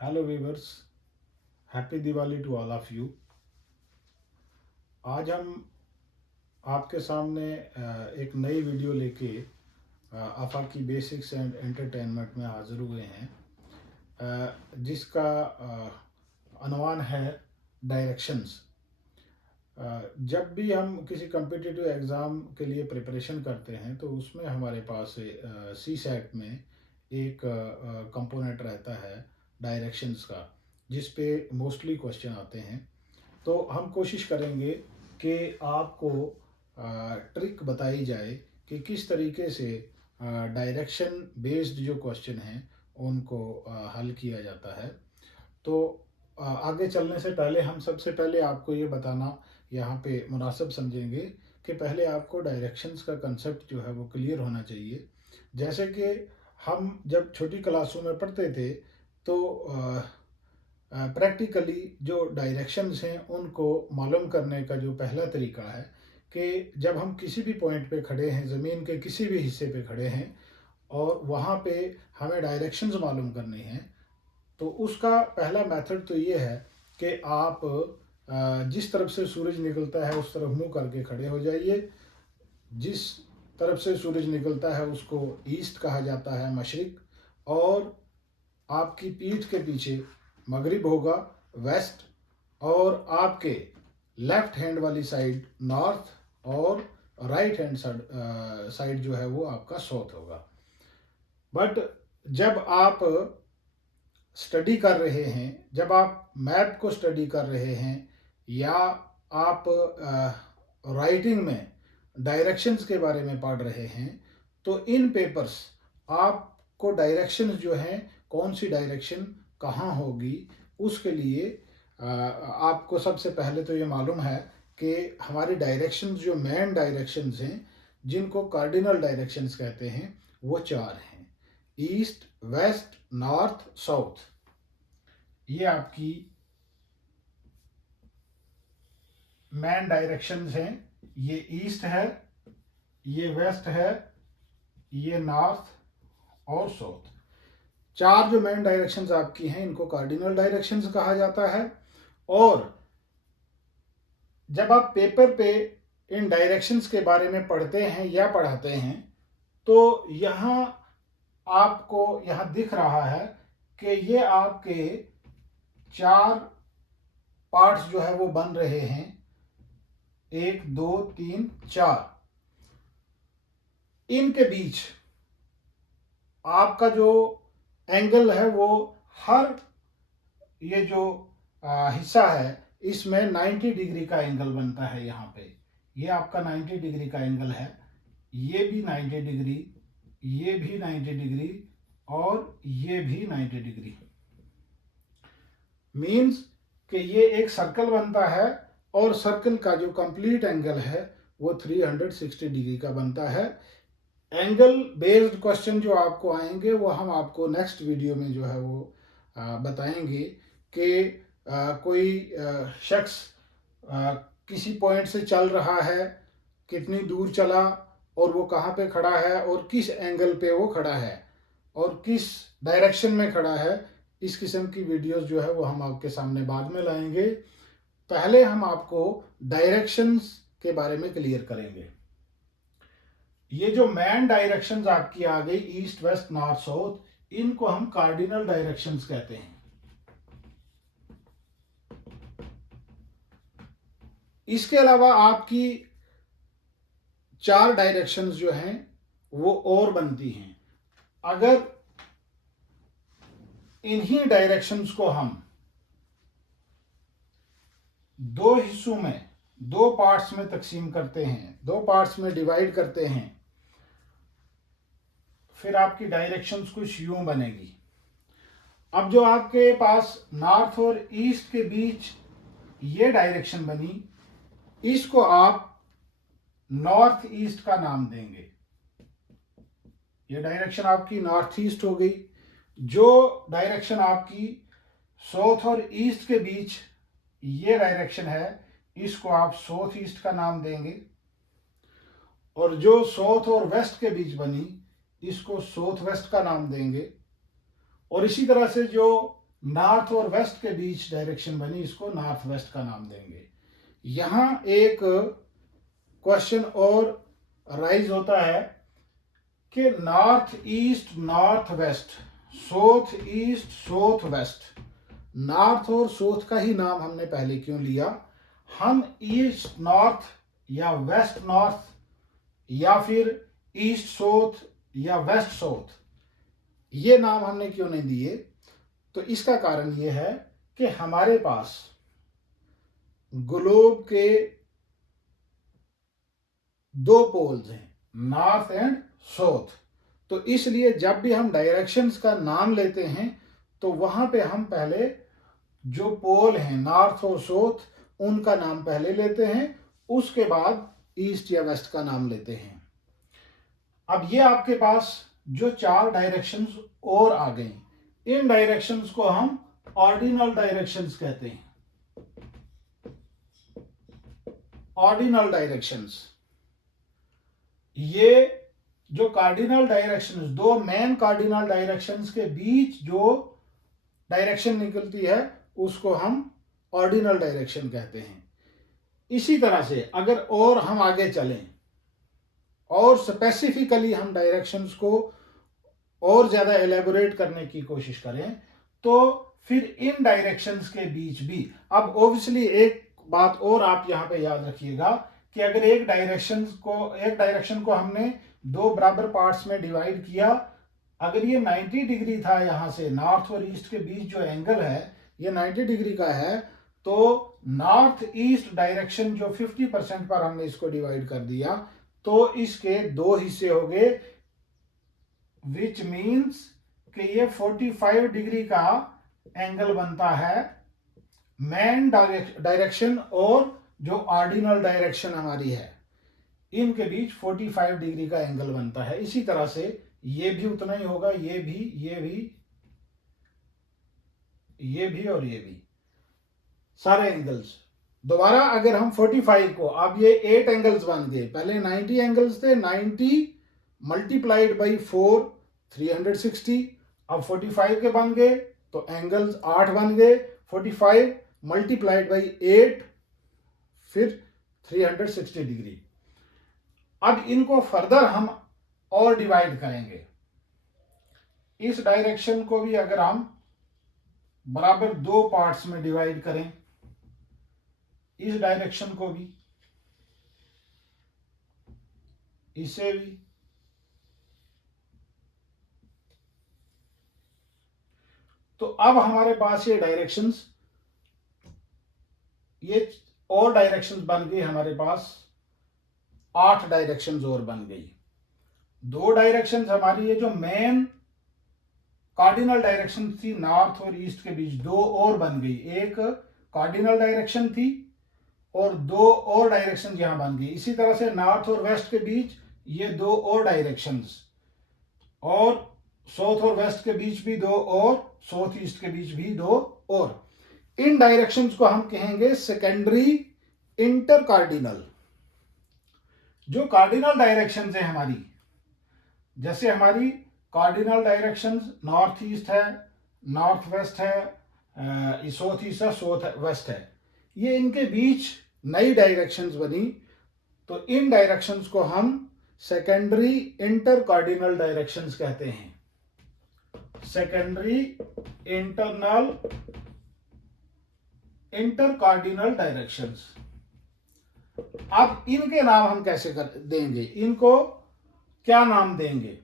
Hello viewers, happy Diwali to all of you. आज हम आपके सामने एक नई वीडियो लेके आफाकी बेसिक्स एंड एंटरटेनमेंट में हाज़िर हुए हैं, जिसका अनवान है डायरेक्शंस। जब भी हम किसी कम्पिटिटिव एग्ज़ाम के लिए प्रिपरेशन करते हैं तो उसमें हमारे पास सी सेट में एक कंपोनेंट रहता है डायरेक्शंस का, जिस पे मोस्टली क्वेश्चन आते हैं। तो हम कोशिश करेंगे कि आपको ट्रिक बताई जाए कि किस तरीके से डायरेक्शन बेस्ड जो क्वेश्चन हैं उनको हल किया जाता है। तो आगे चलने से पहले हम सबसे पहले आपको ये बताना यहाँ पे मुनासिब समझेंगे कि पहले आपको डायरेक्शंस का कंसेप्ट जो है वो क्लियर होना चाहिए। जैसे कि हम जब छोटी क्लासों में पढ़ते थे तो प्रैक्टिकली जो डायरेक्शंस हैं उनको मालूम करने का जो पहला तरीका है कि जब हम किसी भी पॉइंट पे खड़े हैं, ज़मीन के किसी भी हिस्से पे खड़े हैं और वहाँ पे हमें डायरेक्शंस मालूम करनी हैं, तो उसका पहला मेथड तो ये है कि आप जिस तरफ से सूरज निकलता है उस तरफ मुंह करके खड़े हो जाइए। जिस तरफ से सूरज निकलता है उसको ईस्ट कहा जाता है, मशरिक, और आपकी पीठ के पीछे मगरिब होगा, वेस्ट, और आपके लेफ्ट हैंड वाली साइड नॉर्थ, और राइट हैंड साइड जो है वो आपका साउथ होगा। बट जब आप स्टडी कर रहे हैं, जब आप मैप को स्टडी कर रहे हैं, या आप राइटिंग में डायरेक्शंस के बारे में पढ़ रहे हैं, तो इन पेपर्स आपको डायरेक्शंस जो हैं, कौन सी डायरेक्शन कहाँ होगी, उसके लिए आपको सबसे पहले तो ये मालूम है कि हमारी डायरेक्शंस जो मेन डायरेक्शंस हैं, जिनको कार्डिनल डायरेक्शंस कहते हैं, वो चार हैं: ईस्ट, वेस्ट, नॉर्थ, साउथ। ये आपकी मेन डायरेक्शंस हैं। ये ईस्ट है, ये वेस्ट है, ये नॉर्थ और साउथ। चार जो मेन डायरेक्शंस आपकी हैं इनको कार्डिनल डायरेक्शंस कहा जाता है। और जब आप पेपर पे इन डायरेक्शंस के बारे में पढ़ते हैं या पढ़ाते हैं, तो यहाँ आपको यहाँ दिख रहा है कि ये आपके चार पार्ट्स जो है वो बन रहे हैं, 1 2 3 4। इनके बीच आपका जो एंगल है वो हर ये जो हिस्सा है इसमें 90 डिग्री का एंगल बनता है। यहाँ पे ये आपका 90 डिग्री का एंगल है, ये भी 90 डिग्री, ये भी 90 डिग्री, और ये भी 90 डिग्री। मीन्स कि ये एक सर्कल बनता है, और सर्कल का जो कंप्लीट एंगल है वो 360 डिग्री का बनता है। एंगल बेस्ड क्वेश्चन जो आपको आएंगे वो हम आपको नेक्स्ट वीडियो में जो है वो बताएंगे कि कोई शख्स किसी पॉइंट से चल रहा है, कितनी दूर चला, और वो कहाँ पे खड़ा है, और किस एंगल पे वो खड़ा है, और किस डायरेक्शन में खड़ा है। इस किस्म की वीडियोस जो है वो हम आपके सामने बाद में लाएंगे। पहले हम आपको डायरेक्शंस के बारे में क्लियर करेंगे। ये जो मेन डायरेक्शंस आपकी आ गई, ईस्ट, वेस्ट, नॉर्थ, साउथ, इनको हम कार्डिनल डायरेक्शंस कहते हैं। इसके अलावा आपकी चार डायरेक्शंस जो हैं वो और बनती हैं। अगर इन्हीं डायरेक्शंस को हम दो हिस्सों में, दो पार्ट्स में तकसीम करते हैं, दो पार्ट्स में डिवाइड करते हैं, फिर आपकी डायरेक्शंस कुछ यूं बनेगी। अब जो आपके पास नॉर्थ और ईस्ट के बीच ये डायरेक्शन बनी, इसको आप नॉर्थ ईस्ट का नाम देंगे। ये डायरेक्शन आपकी नॉर्थ ईस्ट हो गई। जो डायरेक्शन आपकी साउथ और ईस्ट के बीच ये डायरेक्शन है, इसको आप साउथ ईस्ट का नाम देंगे। और जो साउथ और वेस्ट के बीच बनी, इसको साउथ वेस्ट का नाम देंगे। और इसी तरह से जो नॉर्थ और वेस्ट के बीच डायरेक्शन बनी, इसको नॉर्थ वेस्ट का नाम देंगे। यहाँ एक क्वेश्चन और राइज होता है कि north east north west, south east south west, north और साउथ का ही नाम हमने पहले क्यों लिया? हम ईस्ट नॉर्थ या वेस्ट नॉर्थ या फिर ईस्ट साउथ या वेस्ट साउथ, ये नाम हमने क्यों नहीं दिए? तो इसका कारण ये है कि हमारे पास ग्लोब के दो पोल्स हैं, नॉर्थ एंड साउथ। तो इसलिए जब भी हम डायरेक्शंस का नाम लेते हैं तो वहां पे हम पहले जो पोल हैं नॉर्थ और साउथ उनका नाम पहले लेते हैं, उसके बाद ईस्ट या वेस्ट का नाम लेते हैं। अब ये आपके पास जो चार डायरेक्शंस और आ गए, इन डायरेक्शंस को हम ऑर्डिनल डायरेक्शंस कहते हैं। ऑर्डिनल डायरेक्शंस, ये जो कार्डिनल डायरेक्शंस, दो मेन कार्डिनल डायरेक्शंस के बीच जो डायरेक्शन निकलती है उसको हम ऑर्डिनल डायरेक्शन कहते हैं। इसी तरह से अगर और हम आगे चलें और स्पेसिफिकली हम डायरेक्शंस को और ज़्यादा एलेबोरेट करने की कोशिश करें तो फिर इन डायरेक्शंस के बीच भी, अब ऑब्वियसली एक बात और आप यहाँ पे याद रखिएगा कि अगर एक डायरेक्शन को हमने दो बराबर पार्ट्स में डिवाइड किया, अगर ये 90 डिग्री था, यहाँ से नॉर्थ और ईस्ट के बीच जो एंगल है ये 90 डिग्री का है, तो नॉर्थ ईस्ट डायरेक्शन जो 50% पर हमने इसको डिवाइड कर दिया तो इसके दो हिस्से हो गए, विच मीन्स कि ये 45 डिग्री का एंगल बनता है मेन डायरेक्शन और जो ऑर्डिनल डायरेक्शन हमारी है इनके बीच 45 डिग्री का एंगल बनता है। इसी तरह से ये भी उतना ही होगा, ये भी और ये भी, सारे एंगल्स। दोबारा अगर हम 45 को, अब ये 8 एंगल्स बन गए, पहले 90 एंगल्स थे, 90 मल्टीप्लाइड बाई 4 360, अब 45 के बन गए तो एंगल्स 8 बन गए, 45 मल्टीप्लाइड बाई 8 फिर 360 डिग्री। अब इनको फर्दर हम और डिवाइड करेंगे, इस डायरेक्शन को भी अगर हम बराबर दो पार्ट्स में डिवाइड करें, इस डायरेक्शन को भी, इसे भी, तो अब हमारे पास ये डायरेक्शंस, ये और डायरेक्शंस बन गई, हमारे पास 8 डायरेक्शंस और बन गई। दो डायरेक्शंस हमारी, ये जो मेन कार्डिनल डायरेक्शन थी नॉर्थ और ईस्ट के बीच, दो और बन गई, एक कार्डिनल डायरेक्शन थी और दो और डायरेक्शन यहां बन गई। इसी तरह से नॉर्थ और वेस्ट के बीच ये दो और डायरेक्शंस, और साउथ और वेस्ट के बीच भी दो, और साउथ ईस्ट के बीच भी दो और। इन डायरेक्शंस को हम कहेंगे सेकेंडरी इंटर कार्डिनल। जो कार्डिनल डायरेक्शंस है हमारी, जैसे हमारी कार्डिनल डायरेक्शंस नॉर्थ ईस्ट है, नॉर्थ वेस्ट है, साउथ ईस्ट है, साउथ वेस्ट है, ये इनके बीच नई डायरेक्शंस बनी, तो इन डायरेक्शंस को हम सेकेंडरी इंटर कार्डिनल डायरेक्शंस कहते हैं। Secondary inter cardinal directions. अब इनके नाम हम कैसे देंगे, इनको क्या नाम देंगे?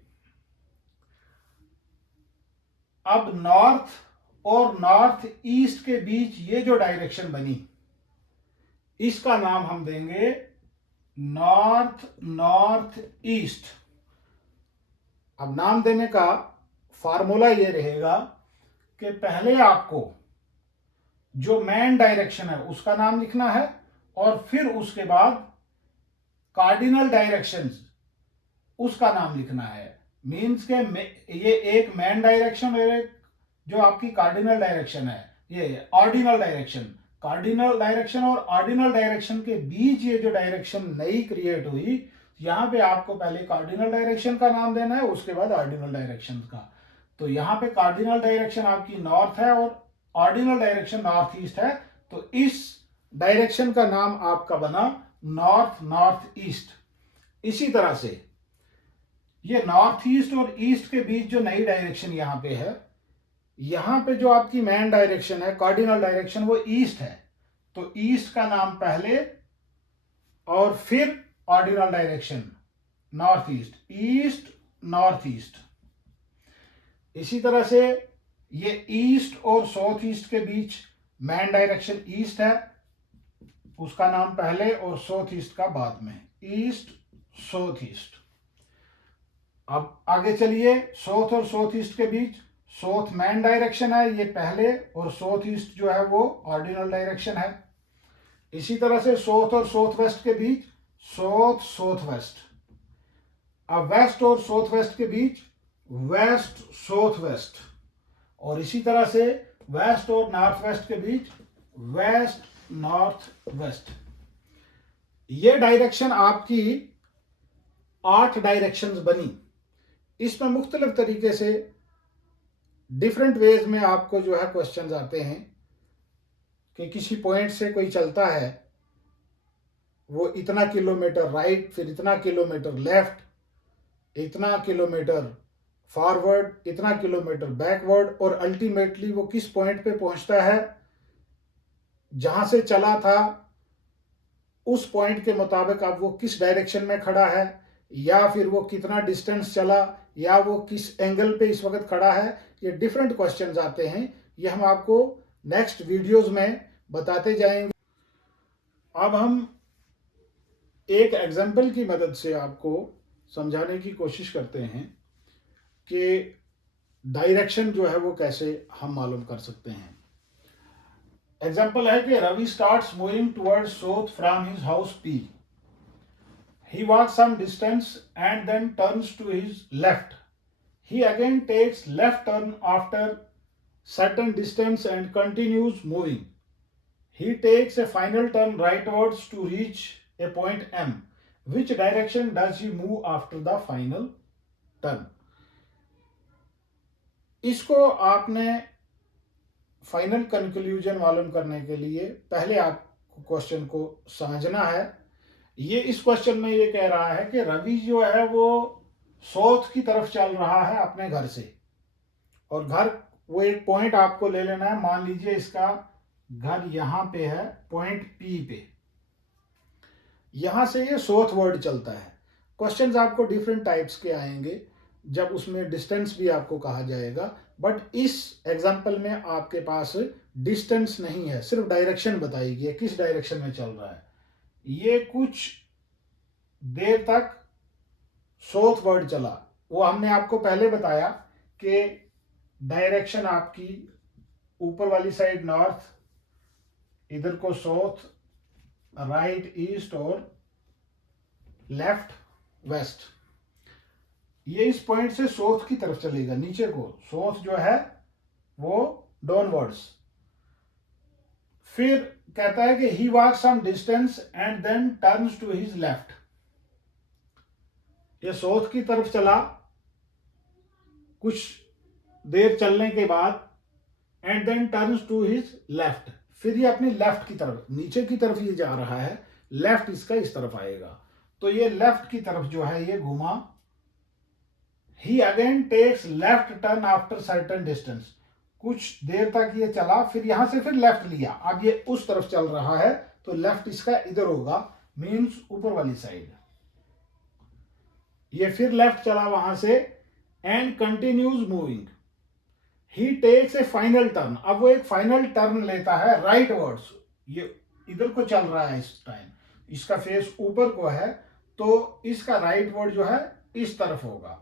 अब नॉर्थ और नॉर्थ ईस्ट के बीच ये जो डायरेक्शन बनी, इसका नाम हम देंगे नॉर्थ ईस्ट। अब नाम देने का फार्मूला ये रहेगा कि पहले आपको जो मेन डायरेक्शन है उसका नाम लिखना है, और फिर उसके बाद कार्डिनल डायरेक्शंस उसका नाम लिखना है। मीन्स के ये एक मेन डायरेक्शन और एक जो आपकी कार्डिनल डायरेक्शन है, ये ऑर्डिनल डायरेक्शन। कार्डिनल डायरेक्शन और ऑर्डिनल डायरेक्शन के बीच ये जो डायरेक्शन नई क्रिएट हुई, यहाँ पे आपको पहले कार्डिनल डायरेक्शन का नाम देना है, उसके बाद ऑर्डिनल डायरेक्शन का। तो यहाँ पे कार्डिनल डायरेक्शन आपकी नॉर्थ है और ऑर्डिनल डायरेक्शन नॉर्थ ईस्ट है, तो इस डायरेक्शन का नाम आपका बना नॉर्थ नॉर्थ ईस्ट। इसी तरह से ये नॉर्थ ईस्ट और ईस्ट के बीच जो नई डायरेक्शन यहां पे है, यहां पे जो आपकी मेन डायरेक्शन है, कार्डिनल डायरेक्शन, वो ईस्ट है, तो ईस्ट का नाम पहले और फिर ordinal direction north east, east north east. इसी तरह से ये ईस्ट और साउथ ईस्ट के बीच मेन डायरेक्शन ईस्ट है, उसका नाम पहले और साउथ ईस्ट का बाद में, ईस्ट साउथ ईस्ट। अब आगे चलिए, साउथ और साउथ ईस्ट के बीच साउथ मेन डायरेक्शन है ये पहले, और साउथ ईस्ट जो है वो ऑर्डिनल डायरेक्शन है। इसी तरह से साउथ और साउथ वेस्ट के बीच साउथ साउथ वेस्ट। अब वेस्ट और साउथ वेस्ट के बीच वेस्ट साउथ वेस्ट, और इसी तरह से वेस्ट और नॉर्थ वेस्ट के बीच वेस्ट नॉर्थ वेस्ट। ये डायरेक्शन आपकी 8 डायरेक्शंस बनी। इसमें मुख्तलिफ तरीके से डिफरेंट वेज में आपको जो है क्वेश्चंस आते हैं कि किसी पॉइंट से कोई चलता है, वो इतना किलोमीटर राइट, फिर इतना किलोमीटर लेफ्ट, इतना किलोमीटर फॉरवर्ड, इतना किलोमीटर बैकवर्ड, और अल्टीमेटली वो किस पॉइंट पे पहुंचता है, जहां से चला था उस पॉइंट के मुताबिक अब वो किस डायरेक्शन में खड़ा है, या फिर वो कितना डिस्टेंस चला, या वो किस एंगल पे इस वक्त खड़ा है। ये डिफरेंट क्वेश्चंस आते हैं, ये हम आपको नेक्स्ट वीडियोस में बताते जाएंगे। अब हम एक एग्जाम्पल की मदद से आपको समझाने की कोशिश करते हैं कि डायरेक्शन जो है वो कैसे हम मालूम कर सकते हैं। एग्जाम्पल है कि Ravi starts moving towards south from his house P. He walks some distance and then turns to his left. He again takes left turn after certain distance and continues moving. He takes a final turn rightwards to reach a point M. Which direction does he move after the final turn? इसको आपने final conclusion मालूम करने के लिए पहले आपको question को समझना है। ये इस क्वेश्चन में ये कह रहा है कि रवि जो है वो साउथ की तरफ चल रहा है अपने घर से, और घर, वो एक पॉइंट आपको ले लेना है। मान लीजिए इसका घर यहां पे है, पॉइंट पी पे, यहां से ये साउथ वर्ड चलता है। क्वेश्चंस आपको डिफरेंट टाइप्स के आएंगे, जब उसमें डिस्टेंस भी आपको कहा जाएगा, बट इस एग्जाम्पल में आपके पास डिस्टेंस नहीं है, सिर्फ डायरेक्शन बताई गई है, किस डायरेक्शन में चल रहा है। ये कुछ देर तक साउथ वर्ड चला, वो हमने आपको पहले बताया कि डायरेक्शन आपकी ऊपर वाली साइड नॉर्थ, इधर को साउथ, राइट ईस्ट और लेफ्ट वेस्ट। ये इस पॉइंट से साउथ की तरफ चलेगा, नीचे को, साउथ जो है वो डाउनवर्ड्स। फिर कहता है कि he walk some distance and then turns to his left. ये साउथ की तरफ चला कुछ देर चलने के बाद, and then turns to his left, फिर ये अपनी लेफ्ट की तरफ, नीचे की तरफ ये जा रहा है, लेफ्ट इसका इस तरफ आएगा, तो ये लेफ्ट की तरफ जो है ये घुमा। He again takes left turn after certain distance, कुछ देर तक ये चला, फिर यहां से फिर लेफ्ट लिया, अब ये उस तरफ चल रहा है, तो लेफ्ट इसका इधर होगा, मींस ऊपर वाली साइड। ये फिर लेफ्ट चला वहां से, and continues moving. He takes a final turn, अब वो एक फाइनल टर्न लेता है राइट वर्ड्स, ये इधर को चल रहा है इस टाइम, इसका फेस ऊपर को है, तो इसका राइट वर्ड जो है इस तरफ होगा।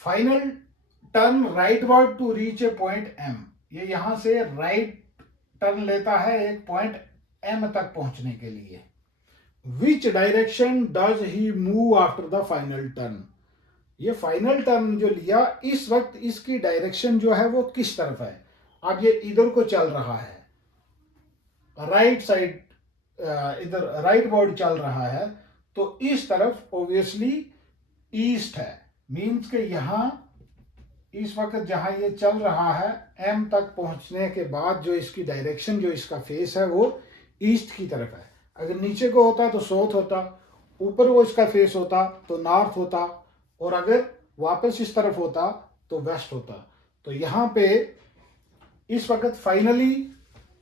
Final turn rightward to reach a point M, ये यहां से राइट टर्न लेता है एक पॉइंट एम तक पहुंचने के लिए। Which direction does he move after the final turn, ये फाइनल टर्न जो लिया, इस वक्त इसकी डायरेक्शन जो है वो किस तरफ है। अब ये इधर को चल रहा है, राइट साइड, इधर राइट वर्ड चल रहा है, तो इस तरफ ऑब्वियसली ईस्ट है, मीन्स के यहां इस वक्त जहाँ ये चल रहा है एम तक पहुँचने के बाद जो इसकी डायरेक्शन, जो इसका फेस है वो ईस्ट की तरफ है। अगर नीचे को होता तो साउथ होता, ऊपर वो इसका फेस होता तो नॉर्थ होता, और अगर वापस इस तरफ होता तो वेस्ट होता। तो यहाँ पे इस वक्त फाइनली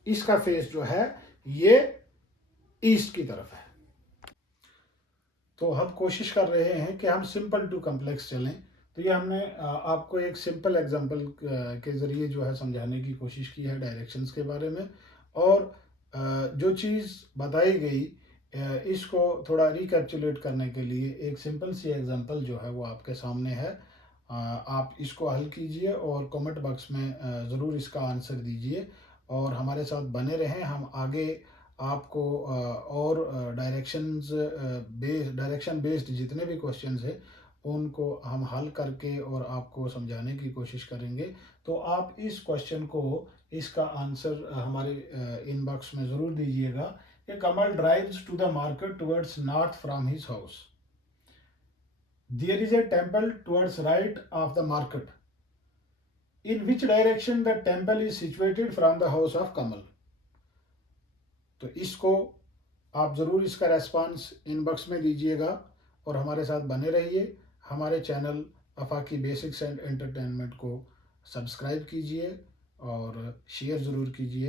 इसका फेस जो है ये ईस्ट की तरफ है। तो हम कोशिश कर रहे हैं कि हम सिंपल टू कम्प्लेक्स चलें। तो ये हमने आपको एक सिंपल एग्जांपल के ज़रिए जो है समझाने की कोशिश की है डायरेक्शंस के बारे में। और जो चीज़ बताई गई इसको थोड़ा रिकैप्चुलेट करने के लिए एक सिंपल सी एग्जांपल जो है वो आपके सामने है। आप इसको हल कीजिए और कमेंट बॉक्स में ज़रूर इसका आंसर दीजिए और हमारे साथ बने रहें। हम आगे आपको और डायरेक्शन बेस्ड जितने भी क्वेश्चंस हैं उनको हम हल करके और आपको समझाने की कोशिश करेंगे। तो आप इस क्वेश्चन को, इसका आंसर हमारे इनबॉक्स में ज़रूर दीजिएगा कि Kamal drives to the market towards north from his house. There is a temple towards right of the market. In which direction the temple is situated from the house of Kamal. तो इसको आप ज़रूर इसका रेस्पॉन्स इनबॉक्स में दीजिएगा और हमारे साथ बने रहिए। हमारे चैनल अफाकी बेसिक्स एंड एंटरटेनमेंट को सब्सक्राइब कीजिए और शेयर ज़रूर कीजिए।